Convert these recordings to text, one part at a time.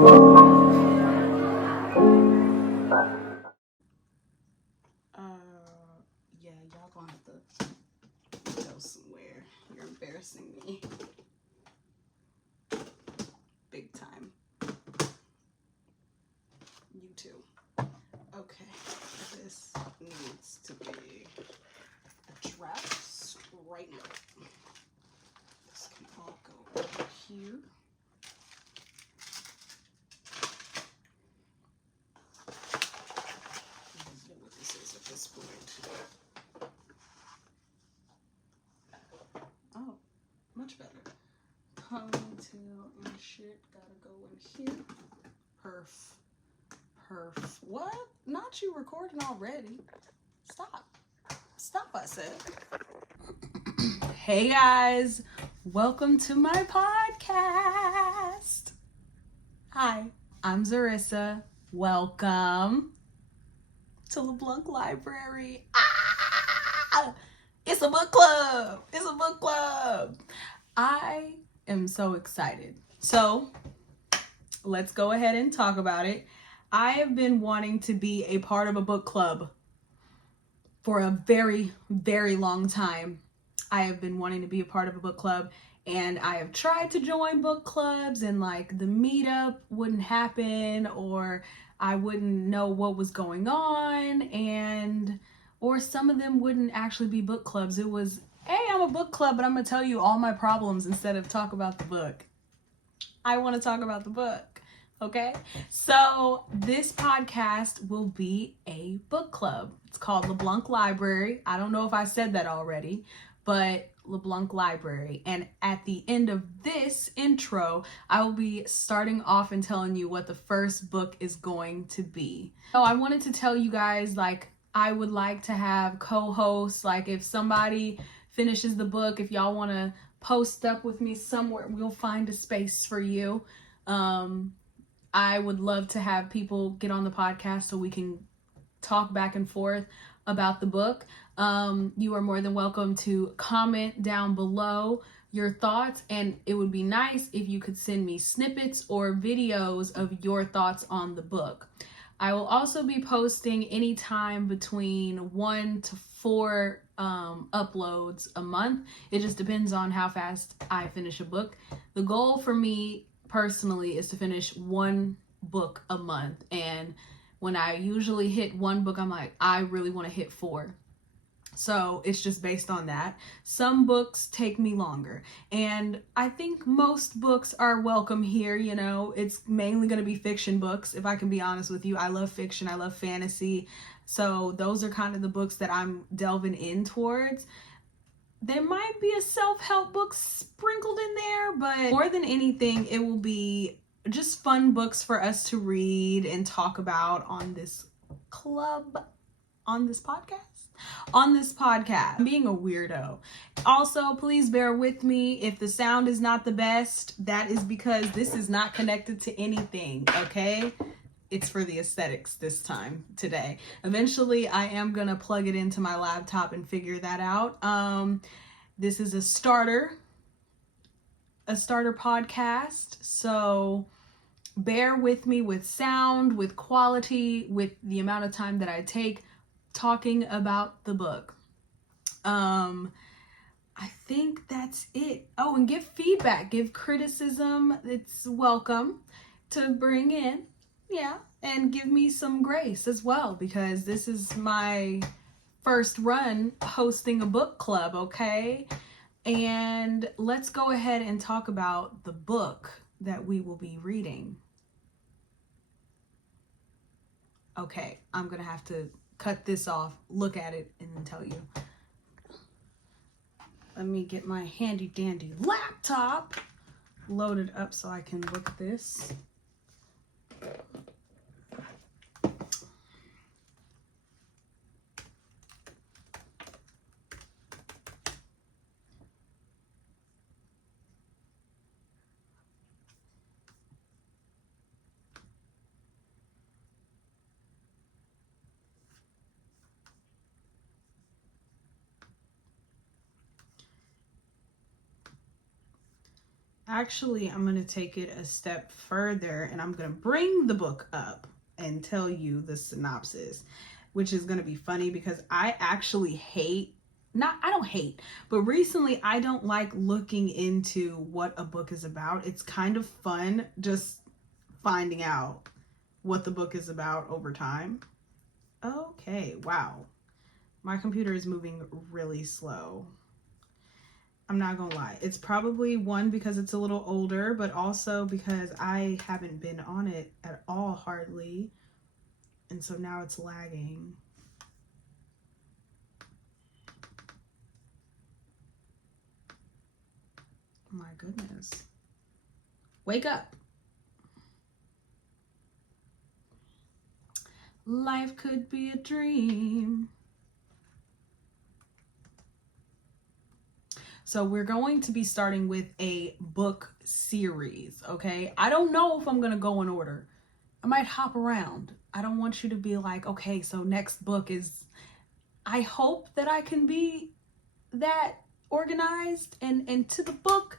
Yeah, y'all gonna have to go somewhere. You're embarrassing me. Big time. You too. Okay, this needs to be addressed right now. This can all go over here. I don't know what this is at this point. Oh, much better. Ponytail and shit gotta go in here. Perf. What? Not you recording already. Stop. Stop, I said. Hey guys, welcome to my podcast. Hi, I'm Zarissa. Welcome to LeBlanc Library. It's a book club. It's a book club. I am so excited. So let's go ahead and talk about it. I have been wanting to be a part of a book club for a very, very long time. I have been wanting to be a part of a book club, and I have tried to join book clubs, and like the meetup wouldn't happen, or I wouldn't know what was going on, or some of them wouldn't actually be book clubs. It was, hey, I'm a book club, but I'm gonna tell you all my problems instead of talk about the book. I want to talk about the book. Okay, so this podcast will be a book club. It's called LeBlanc Library. I don't know if I said that already, but LeBlanc Library. And at the end of this intro, I will be starting off and telling you what the first book is going to be. So I wanted to tell you guys, like, I would like to have co-hosts. Like, if somebody finishes the book, if y'all want to post up with me somewhere, we'll find a space for you. I would love to have people get on the podcast so we can talk back and forth about the book. You are more than welcome to comment down below your thoughts, and it would be nice if you could send me snippets or videos of your thoughts on the book. I will also be posting anytime between 1 to 4 uploads a month. It just depends on how fast I finish a book. The goal for me personally is to finish 1 book a month, and when I usually hit 1 book, I'm like, I really want to hit 4. So it's just based on that. Some books take me longer, and I think most books are welcome here. You know, it's mainly going to be fiction books. If I can be honest with you, I love fiction. I love fantasy. So those are kind of the books that I'm delving in towards. There might be a self-help book sprinkled in there, but more than anything, it will be just fun books for us to read and talk about on this club, on this podcast. I'm being a weirdo. Also, please bear with me if the sound is not the best. That is because this is not connected to anything, okay? It's for the aesthetics this time, today. Eventually, I am gonna plug it into my laptop and figure that out. This is a starter podcast, so bear with me with sound, with quality, with the amount of time that I take talking about the book. I think that's it. Oh, and give feedback, give criticism. It's welcome to bring in. Yeah, and give me some grace as well, because this is my first run hosting a book club, okay? And let's go ahead and talk about the book that we will be reading. Okay, I'm gonna have to cut this off, look at it, and then tell you. Let me get my handy dandy laptop loaded up so I can look at this. Actually, I'm going to take it a step further and I'm going to bring the book up and tell you the synopsis, which is going to be funny because I actually I don't hate, but recently I don't like looking into what a book is about. It's kind of fun just finding out what the book is about over time. Okay, wow. My computer is moving really slow. I'm not gonna lie. It's probably one because it's a little older, but also because I haven't been on it at all hardly. And so now it's lagging. My goodness. Wake up. Life could be a dream. So we're going to be starting with a book series, okay? I don't know if I'm going to go in order. I might hop around. I don't want you to be like, okay, so next book is... I hope that I can be that organized and to the book,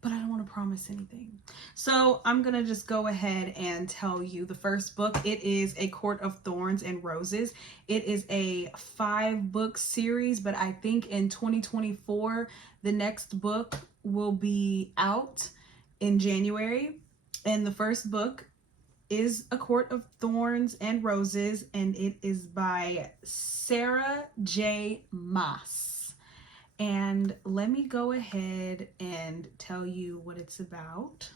but I don't want to promise anything. So I'm going to just go ahead and tell you the first book. It is A Court of Thorns and Roses. It is a 5-book series, but I think in 2024, the next book will be out in January. And the first book is A Court of Thorns and Roses, and it is by Sarah J. Maas. And let me go ahead and tell you what it's about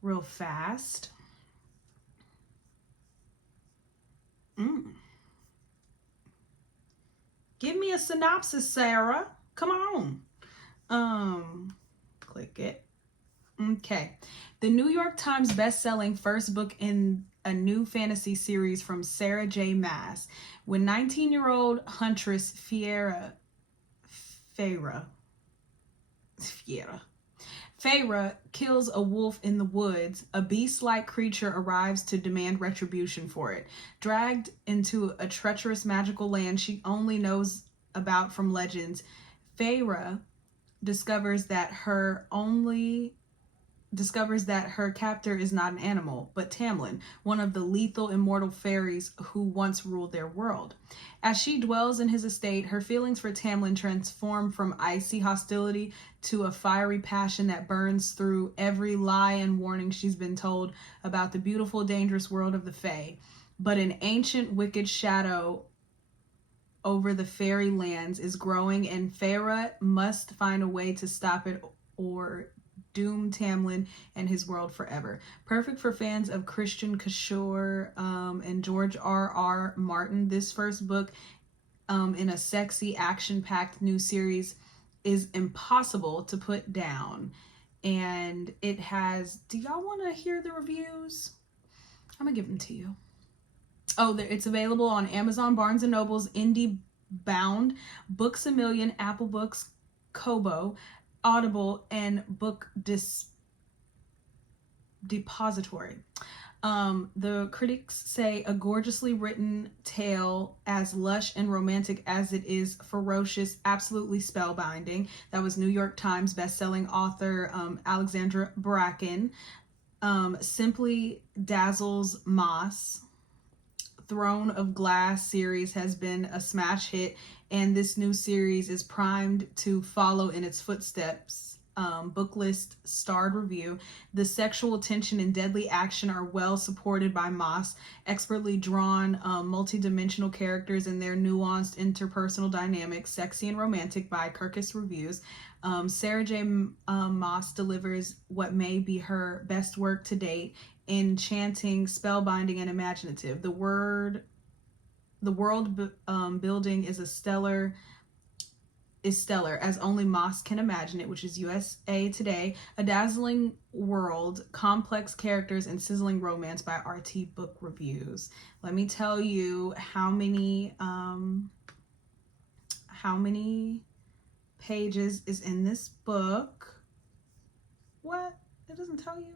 real fast. Give me a synopsis, Sarah. Come on. Click it. Okay. The New York Times best-selling first book in a new fantasy series from Sarah J. Maas. When 19-year-old huntress Feyre kills a wolf in the woods, a beast-like creature arrives to demand retribution for it. Dragged into a treacherous magical land she only knows about from legends, Feyre discovers that her captor is not an animal, but Tamlin, one of the lethal immortal fairies who once ruled their world. As she dwells in his estate, her feelings for Tamlin transform from icy hostility to a fiery passion that burns through every lie and warning she's been told about the beautiful, dangerous world of the Fae. But an ancient, wicked shadow over the fairy lands is growing, and Feyre must find a way to stop it or doom Tamlin and his world forever. Perfect for fans of Christian Kishore and George R.R. Martin. This first book in a sexy, action-packed new series is impossible to put down. And it has... Do y'all want to hear the reviews? I'm going to give them to you. Oh, it's available on Amazon, Barnes & Noble's, Indie Bound, Books A Million, Apple Books, Kobo, Audible, and Book Depository. The critics say a gorgeously written tale, as lush and romantic as it is ferocious, absolutely spellbinding. That was New York Times bestselling author Alexandra Bracken. Simply dazzles Maas. Throne of Glass series has been a smash hit, and this new series is primed to follow in its footsteps. Booklist starred review. The sexual tension and deadly action are well supported by Maas, expertly drawn, multi-dimensional characters and their nuanced interpersonal dynamics, sexy and romantic by Kirkus Reviews. Sarah J. Maas delivers what may be her best work to date, enchanting, spellbinding, and imaginative. The world building is stellar as only Maas can imagine it, which is USA Today. A dazzling world, complex characters, and sizzling romance by RT Book Reviews. Let me tell you how many pages is in this book. What? It doesn't tell you.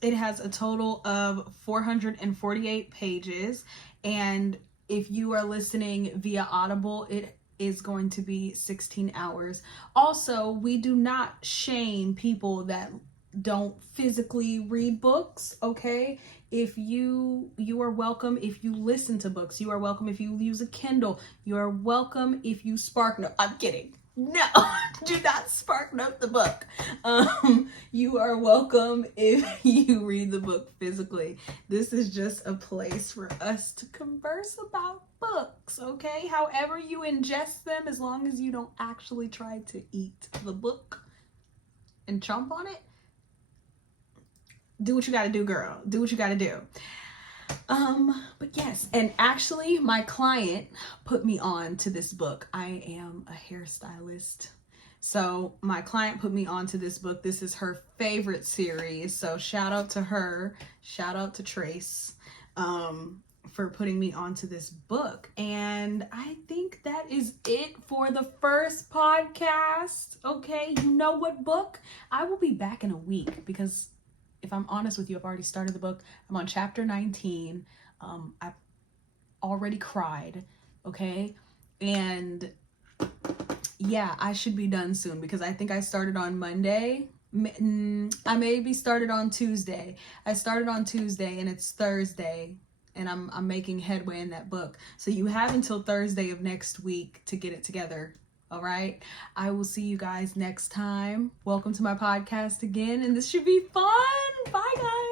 It has a total of 448 pages, and if you are listening via Audible, it is going to be 16 hours. Also, we do not shame people that don't physically read books, okay? If you are welcome if you listen to books. You are welcome if you use a Kindle. You are welcome if you spark note. I'm kidding. No, do not spark note the book. You are welcome if you read the book physically. This is just a place for us to converse about books, okay? However you ingest them, as long as you don't actually try to eat the book and chomp on it, do what you gotta do, girl. Do what you gotta do. But yes, and actually my client put me on to this book. I am a hairstylist. So my client put me on to this book. This is her favorite series. So shout out to her. Shout out to Trace for putting me onto this book. And I think that is it for the first podcast. Okay, you know what book? I will be back in a week because if I'm honest with you, I've already started the book. I'm on chapter 19. I've already cried, okay? And yeah, I should be done soon because I think I started on Monday. I maybe started on Tuesday. I started on Tuesday and it's Thursday, and I'm making headway in that book. So you have until Thursday of next week to get it together. All right. I will see you guys next time. Welcome to my podcast again, and this should be fun. Bye, guys.